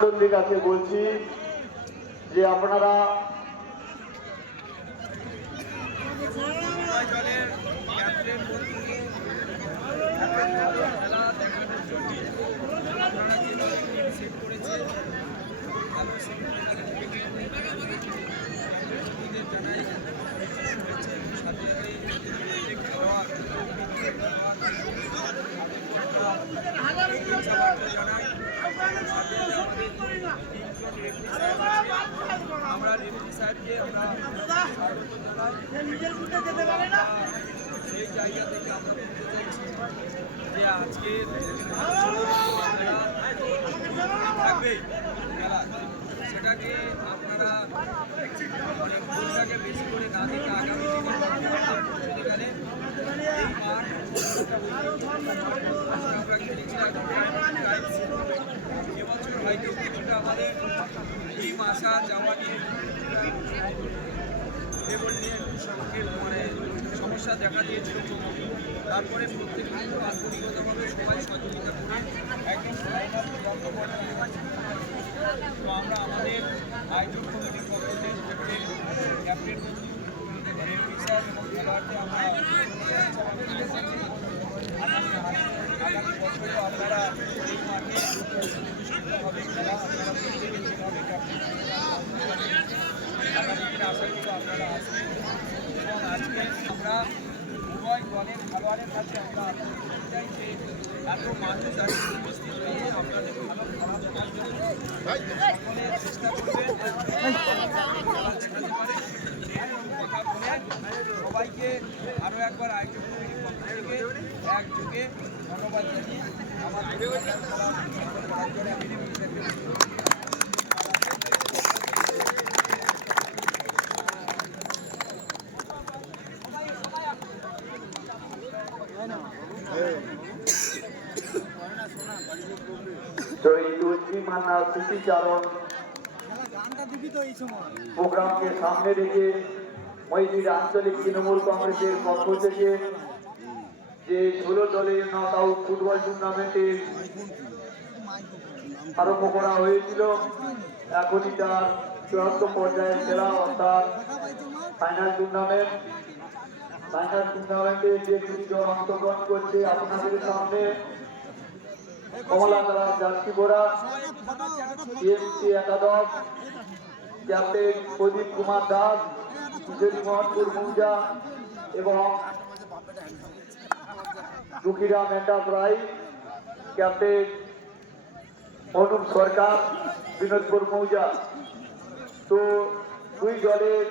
আপনাদের কাছে বলছি যে আপনারা আমরা রেফারি সাহেবকে সেই জায়গা থেকে আমরা বলতে চাইছি যে আজকে থাকবে খেলা সেটাকে আপনারা মানে ভুলটাকে বেশি করে না দেখে আগামী দিনে এই মাঠ আমরা খেলেছিলাম এবছর হয়তো কিছুটা আমাদের টিম আসা যাওয়া নিয়ে লেবল নিয়ে মানে সমস্যা দেখা দিয়েছিল। তারপরে প্রত্যেক কিন্তু আন্তরিকতাভাবে সবাই সহযোগিতা করে একদম তো আমরা আমাদের আয়োজন কমিটির পক্ষ থেকে ক্যাপ্টেন স্যার এবং খেলোয়াড়দের আমরা আগামী বছরেও আপনারা এই মাঠে সুন্দরভাবে খেলা আপনারা প্রত্যেকে যেভাবে আগামী দিনে আশা করি আপনারা আসবেন এবং আজকে আমরা উভয় দলের খেলোয়াড়ের কাছে আমরা আন্তরিক চাই যে এত মানুষ আজকে উপস্থিত হয়ে আপনাদের ভালো খারাপ দেওয়ার জন্য সকলে চেষ্টা করবেন কথা বলে সবাইকে আরও একবার আয়োজক কমিটির পক্ষ থেকে একযোগে ধন্যবাদ জানিয়ে আমার প্রোগ্রামকে সামনে রেখে মহিলা আঞ্চলিক তৃণমূল কংগ্রেসের পক্ষ থেকে যে 16 দলের নক আউট ফুটবল টুর্নামেন্টের আরম্ভ করা হয়েছিল, এখনই তার চূড়ান্ত পর্যায়ের খেলা অর্থাৎ ফাইনাল টুর্নামেন্টে যে দুটি দল অংশগ্রহণ করছে আপনাদের সামনে কমলা কালার জার্সি পরা টিএমসি একাদশ ক্যাপ্টেন প্রদীপ কুমার দাস, কিশোরী মোহনপুর মৌজা এবং দুঃখীরাম এন্টারপ্রাইজ ক্যাপ্টেন অনুপ সরকার বিনোদপুর মৌজা। তো দুই দলের